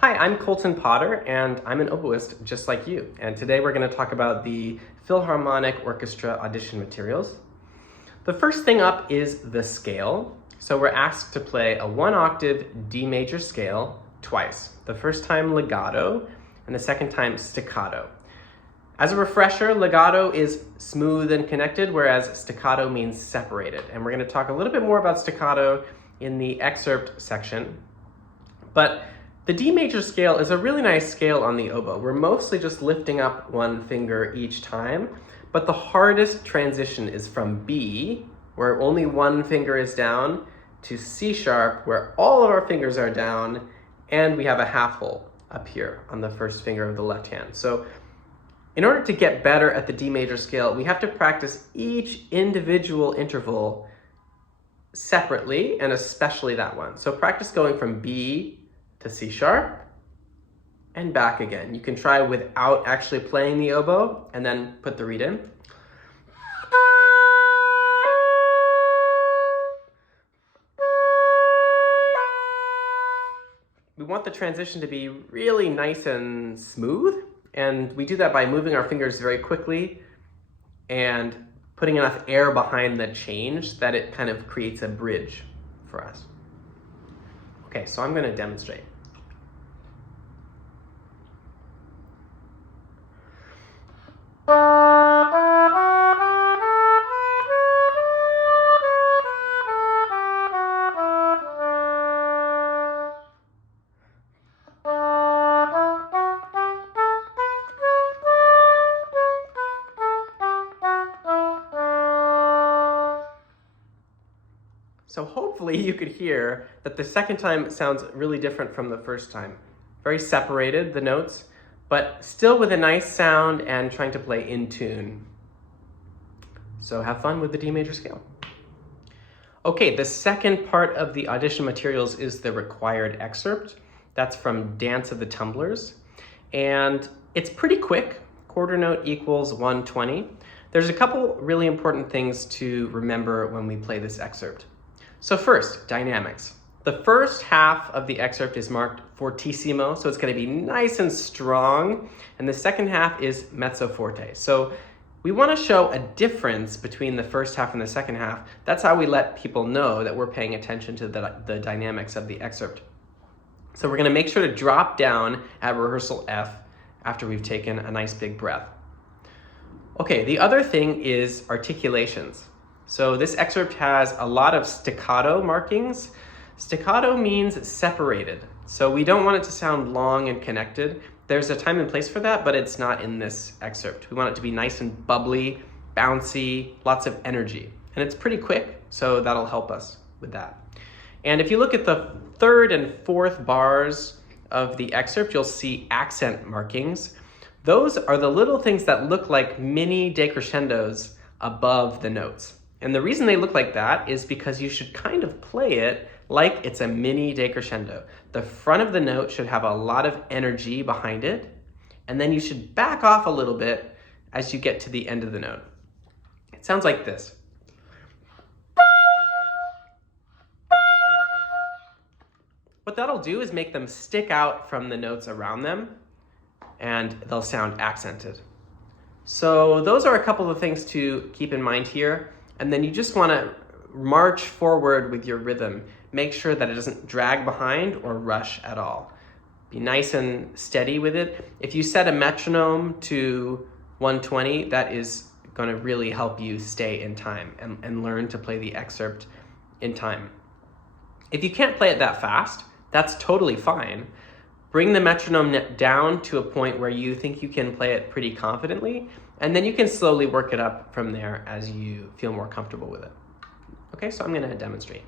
Hi, I'm Colton Potter, and I'm an oboist just like you. And today we're going to talk about the Philharmonic Orchestra audition materials. The first thing up is the scale. So we're asked to play a 1-octave D major scale twice. The first time legato, and the second time staccato. As a refresher, legato is smooth and connected, whereas staccato means separated. And we're going to talk a little bit more about staccato in the excerpt section. But the D major scale is a really nice scale on the oboe. We're mostly just lifting up one finger each time, but the hardest transition is from B, where only one finger is down, to C sharp, where all of our fingers are down, and we have a half hole up here on the first finger of the left hand. So in order to get better at the D major scale, we have to practice each individual interval separately, and especially that one. So practice going from B to C sharp and back again. You can try without actually playing the oboe and then put the reed in. We want the transition to be really nice and smooth, and we do that by moving our fingers very quickly and putting enough air behind the change that it kind of creates a bridge for us. Okay, so I'm going to demonstrate. So hopefully you could hear that the second time sounds really different from the first time. Very separated, the notes, but still with a nice sound and trying to play in tune. So have fun with the D major scale. Okay, the second part of the audition materials is the required excerpt. That's from Dance of the Tumblers. And it's pretty quick. Quarter note equals 120. There's a couple really important things to remember when we play this excerpt. So first, dynamics. The first half of the excerpt is marked fortissimo, so it's going to be nice and strong, and the second half is mezzo forte. So we want to show a difference between the first half and the second half. That's how we let people know that we're paying attention to the dynamics of the excerpt. So we're going to make sure to drop down at rehearsal F after we've taken a nice big breath. Okay, the other thing is articulations. So this excerpt has a lot of staccato markings. Staccato means separated. So we don't want it to sound long and connected. There's a time and place for that, but it's not in this excerpt. We want it to be nice and bubbly, bouncy, lots of energy. And it's pretty quick, so that'll help us with that. And if you look at the third and fourth bars of the excerpt, you'll see accent markings. Those are the little things that look like mini decrescendos above the notes. And the reason they look like that is because you should kind of play it like it's a mini decrescendo. The front of the note should have a lot of energy behind it, and then you should back off a little bit as you get to the end of the note. It sounds like this. What that'll do is make them stick out from the notes around them, and they'll sound accented. So those are a couple of things to keep in mind here. And then you just want to march forward with your rhythm. Make sure that it doesn't drag behind or rush at all. Be nice and steady with it. If you set a metronome to 120, that is going to really help you stay in time and learn to play the excerpt in time. If you can't play it that fast, that's totally fine. Bring the metronome down to a point where you think you can play it pretty confidently, and then you can slowly work it up from there as you feel more comfortable with it. Okay, so I'm going to demonstrate.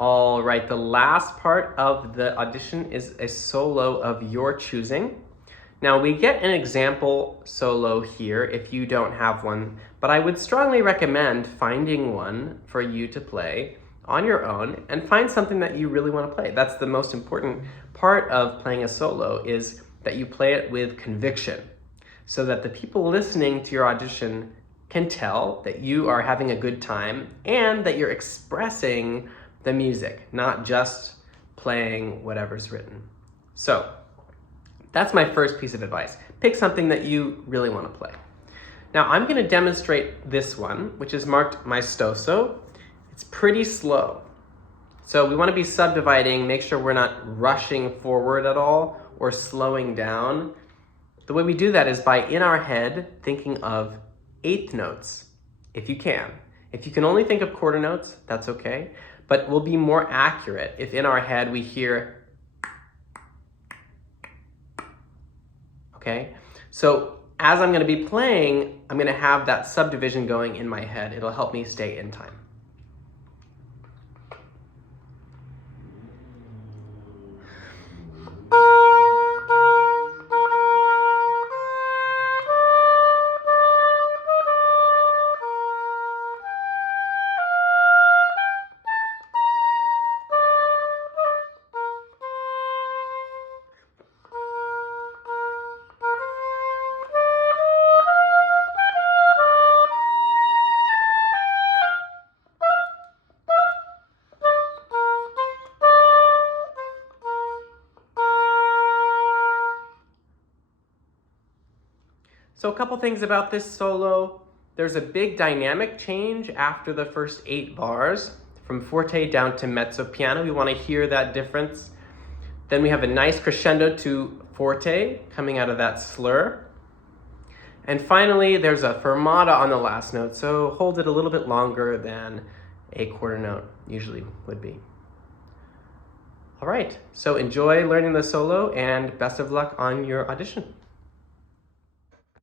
All right, the last part of the audition is a solo of your choosing. Now we get an example solo here if you don't have one, but I would strongly recommend finding one for you to play on your own and find something that you really want to play. That's the most important part of playing a solo, is that you play it with conviction so that the people listening to your audition can tell that you are having a good time and that you're expressing the music, not just playing whatever's written. So that's my first piece of advice. Pick something that you really want to play. Now I'm going to demonstrate this one, which is marked maestoso. It's pretty slow. So we want to be subdividing, make sure we're not rushing forward at all or slowing down. The way we do that is by, in our head, thinking of eighth notes, if you can. If you can only think of quarter notes, that's okay. But we'll be more accurate if in our head we hear. Okay, so as I'm going to be playing, I'm going to have that subdivision going in my head. It'll help me stay in time. So a couple things about this solo. There's a big dynamic change after the first 8 bars, from forte down to mezzo piano. We want to hear that difference. Then we have a nice crescendo to forte coming out of that slur. And finally, there's a fermata on the last note, so hold it a little bit longer than a quarter note usually would be. All right, so enjoy learning the solo and best of luck on your audition.